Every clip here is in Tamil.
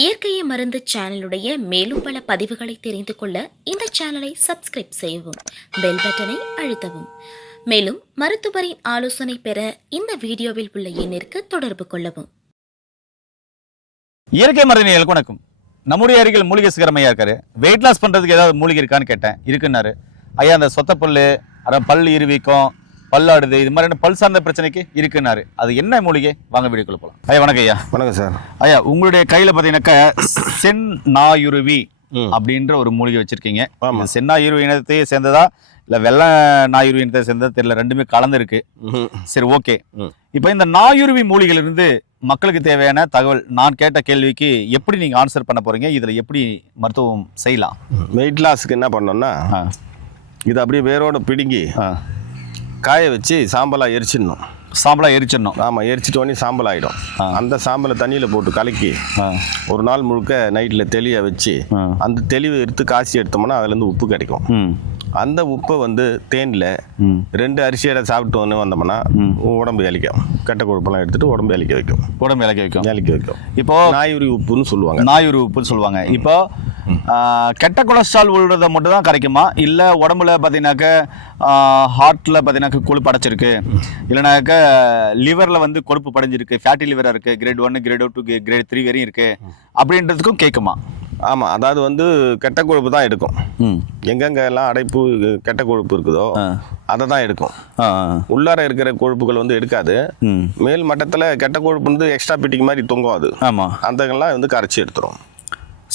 இயற்கையை மருந்து சேனலுடைய மேலும் பல பதிவுகளை தெரிந்து கொள்ள இந்த சேனலை சப்ஸ்கிரைப் செய்யவும், பெல் பட்டனை அழுத்தவும். மேலும் மருத்துவரின் ஆலோசனை பெற இந்த வீடியோவில் உள்ள எண்ணிற்கு தொடர்பு கொள்ளவும். இயற்கை மருந்தினர்களுக்கு வணக்கம். நம்முடைய அருகில் மூலிகை சிகரமையா இருக்காரு. வெயிட் லாஸ் பண்றதுக்கு ஏதாவது மூலிகை இருக்கான்னு கேட்டேன். இருக்குன்னாரு. ஐயா, அந்த சொத்த பல்லு, பல் இருவிக்கும், பல்லாடுது, இது மாதிரி பல் சார்ந்த பிரச்சனைக்கு இருக்குன்னாரு. அது என்ன மூலிகை? வாங்க வீடியோக்குள்ள போலாம். ஐயா வணக்கம். ஐயா வணக்கம் சார். ஐயா, உங்களுடைய கையில பாத்தீங்கன்னாக்கா செந்நாயுருவி அப்படின்ற ஒரு மூலிகை வச்சிருக்கீங்க. செந்நாயுருவி இனத்தையே சேர்ந்ததா இல்ல வெள்ளை நாயுருவி இனத்தை சேர்ந்ததா தெரியல, ரெண்டுமே கலந்து இருக்கு. சரி, ஓகே. இப்ப இந்த நாயுருவி மூலிகையிலிருந்து மக்களுக்கு தேவையான தகவல், நான் கேட்ட கேள்விக்கு எப்படி நீங்க ஆன்சர் பண்ண போறீங்க? இதுல எப்படி மருத்துவம் செய்யலாம்? வெயிட் லாஸ்க்கு என்ன பண்ணோம்னா, இது அப்படியே வேரோட பிடுங்கி காய வச்சு சாம்பலா எரிச்சிடணும். சாம்பலா எரிச்சிடணும். ஆமாம், எரிச்சிட்டோன்னே சாம்பல் ஆகிடும். அந்த சாம்பலை தண்ணியில் போட்டு கலக்கி ஒரு நாள் முழுக்க நைட்டில் தெளிய வச்சு அந்த தெளிவை எடுத்து காய்ச்சி எடுத்தோம்னா அதுலேருந்து உப்பு கிடைக்கும். அந்த உப்பை தேனில் 2 அரிசியோட சாப்பிட்டு வந்தோம்னா உடம்பு இளைக்கும். கெட்ட கொழுப்பெல்லாம் எடுத்துட்டு உடம்பு இளைக்க வைக்கும். உடம்பு இளைக்க வைக்கும். இப்போ நாயுரி உப்புன்னு சொல்லுவாங்க. நாயுரி உப்புன்னு சொல்லுவாங்க. இப்போ கெட்ட கொலஸ்ட்ரால் உள்ளதை மட்டும் தான் கரைக்குமா? இல்லை உடம்புல பார்த்தீங்கன்னாக்க ஹார்ட்டில் பார்த்தீங்கன்னாக்க கொழுப்பு அடைச்சிருக்கு, இல்லைனாக்க லிவரில் கொழுப்பு படைஞ்சிருக்கு, ஃபேட்டி லிவராக இருக்குது, கிரேட் 1, கிரேட் 2, கிரேட் 3 வரையும் இருக்குது அப்படின்றதுக்கும் கேட்குமா? ஆமாம், அதாவது கெட்ட கொழுப்பு தான் எடுக்கும். எங்கெங்கெல்லாம் அடைப்பு கெட்ட கொழுப்பு இருக்குதோ அதை தான் எடுக்கும். உள்ளார இருக்கிற கொழுப்புகள் எடுக்காது. மேல் மட்டத்தில் கெட்ட கொழுப்பு எக்ஸ்ட்ரா பிட்டிக்கு மாதிரி தொங்கும். அது ஆமாம், அதெல்லாம் கரைச்சி எடுத்துரும்.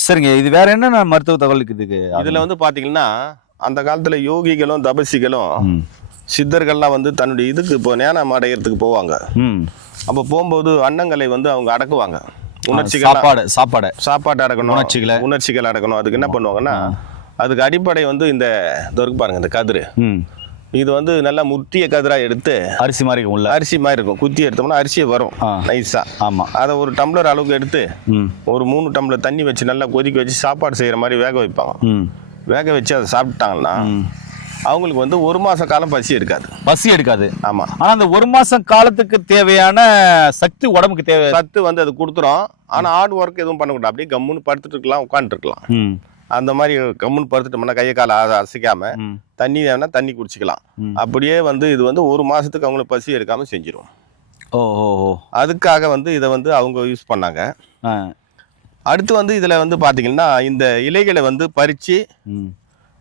சரிங்க. இது வேற என்னென்ன மருத்துவ தகவல் இருக்குது இதில் பார்த்தீங்கன்னா, அந்த காலத்தில் யோகிகளும் தபசிகளும் சித்தர்கள்லாம் தன்னுடைய இதுக்கு இப்போ ஞானம் அடைகிறதுக்கு போவாங்க. அப்போ போகும்போது அன்னங்களை அவங்க அடக்குவாங்க. உணர்ச்சிகள், சாப்பாடு அடக்கணும், உணர்ச்சிகள் அடக்கணும். அதுக்கு என்ன பண்ணுவாங்கன்னா, அதுக்கு அடிப்படை இந்த இருக்கு பாருங்க, இந்த கதிரு. இது நல்லா முத்திய கதிராக எடுத்து அரிசி மாதிரி இருக்கும். குத்தி எடுத்தோம்னா அரிசியை வரும் நைஸா. ஆமாம், அதை ஒரு டம்ளர் அளவுக்கு எடுத்து ஒரு 3 டம்ளர் தண்ணி வச்சு நல்லா கொதிக்க வச்சு சாப்பாடு செய்யற மாதிரி வேக வைப்பாங்க. வேக வச்சு அதை சாப்பிட்டாங்கன்னா அவங்களுக்கு 1 மாச காலம் பசி எடுக்காது. ஆமா, ஆனா அந்த 1 மாசம் காலத்துக்கு தேவையான சக்தி உடம்புக்கு தேவை சத்து அது கொடுத்துரும். ஆனா ஹார்ட் ஒர்க் எதுவும் பண்ணக்கூடாது. அப்படியே கம்முன்னு படுத்துட்டு இருக்கலாம், உட்காந்துட்டு இருக்கலாம். அந்த மாதிரி கம்முன்னு படுத்துட்டோம்னா கையை காலை அசைக்காம தண்ணி வேணா தண்ணி குடிச்சிக்கலாம். அப்படியே இது 1 மாசத்துக்கு அவங்களுக்கு பசி எடுக்காம செஞ்சிடும். அதுக்காக இதை அவங்க யூஸ் பண்ணாங்க. அடுத்து இதுல பாத்தீங்கன்னா, இந்த இலைகளை பறிச்சு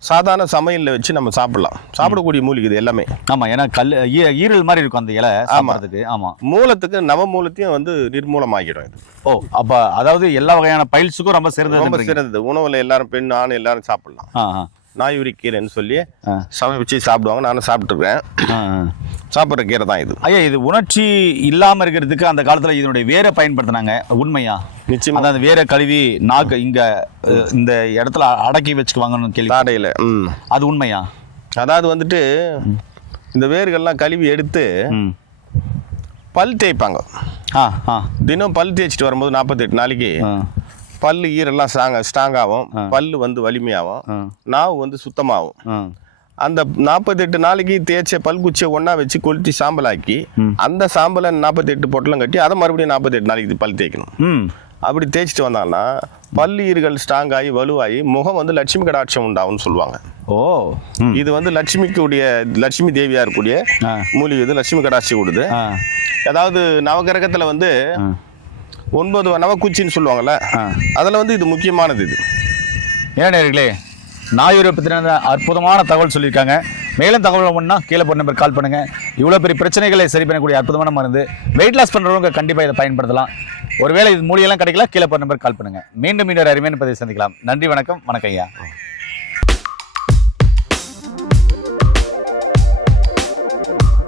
சாதாரண சமையல்ல வச்சு நம்ம சாப்பிடலாம். சாப்பிடக்கூடிய மூலிகை இது எல்லாமே. ஆமா, ஏன்னா ஈரல் மாதிரி இருக்கும் அந்த இலை. சாப்பிடுறதுக்கு. ஆமா, மூலத்துக்கு நவமூலத்தையும் நிர்மூலமாகிடும் இது. அப்ப அதாவது எல்லா வகையான பைல்ஸுக்கும் ரொம்ப சிறந்தது. உணவுல எல்லாரும், பெண் ஆண் எல்லாரும் சாப்பிடலாம். நாயுரி கீரைன்னு சொல்லி சமைச்சு சாப்பிடுவாங்க. நானும் சாப்பிட்டுருக்கேன். சாப்பிட்ற கீரை தான் இது. ஐயா, இது உணர்ச்சி இல்லாம இருக்கிறதுக்கு அந்த காலத்துல இதனுடைய வேரை பயன்படுத்தினாங்க. உண்மையா? நிச்சயமா. அந்த வேரை கழுவி நாக்கு இங்க இந்த இடத்துல அடக்கி வச்சுக்குவாங்கன்னு கேள்வி. தாடையில. அது உண்மையா? அதாவது இந்த வேர்கள்லாம் கழுவி எடுத்து பல் தேய்ப்பாங்க. தினம் பல் தேய்ச்சிட்டு வரும்போது 48 நாளைக்கு பல்லு ஈரெல்லாம் ஸ்ட்ராங் ஆகும். பல்லு வலிமையாகும். நாவு சுத்தமாகும். அந்த 48 நாளைக்கு தேய்ச்ச பல்குச்சியை ஒன்னா வச்சு கொளுத்தி சாம்பலாக்கி அந்த சாம்பலை 48 பொட்டலம் கட்டி அதை மறுபடியும் 48 நாளைக்கு பல் தேய்க்கணும். அப்படி தேய்ச்சிட்டு வந்தாங்கன்னா பல்லு ஈர்கள் ஸ்ட்ராங் ஆகி வலுவாகி முகம் லட்சுமி கடாட்சம் உண்டாகும்னு சொல்லுவாங்க. இது லட்சுமி தேவியா இருக்கக்கூடிய மூலிகை. இது லட்சுமி கடாட்சி கொடுது. அதாவது நவகிரகத்துல 9 நவக்குச்சின்னு சொல்லுவாங்கல்ல, அதில் இது முக்கியமானது. இது ஏனே நாயுரை பற்றின அற்புதமான தகவல் சொல்லியிருக்காங்க. மேலும் தகவல் ஒன்றா கீழே போன நம்பர் கால் பண்ணுங்க. இவ்வளோ பெரிய பிரச்சனைகளை சரி பண்ணக்கூடிய அற்புதமான மருந்து. வெயிட் லாஸ் பண்ணுறவங்க கண்டிப்பாக இதை பயன்படுத்தலாம். ஒருவேளை இது மூலிகைலாம் கிடைக்கல, கீழே போன நம்பர் கால் பண்ணுங்க. மீண்டும் அருமையான பதிவை சந்திக்கலாம். நன்றி, வணக்கம். வணக்கம் ஐயா.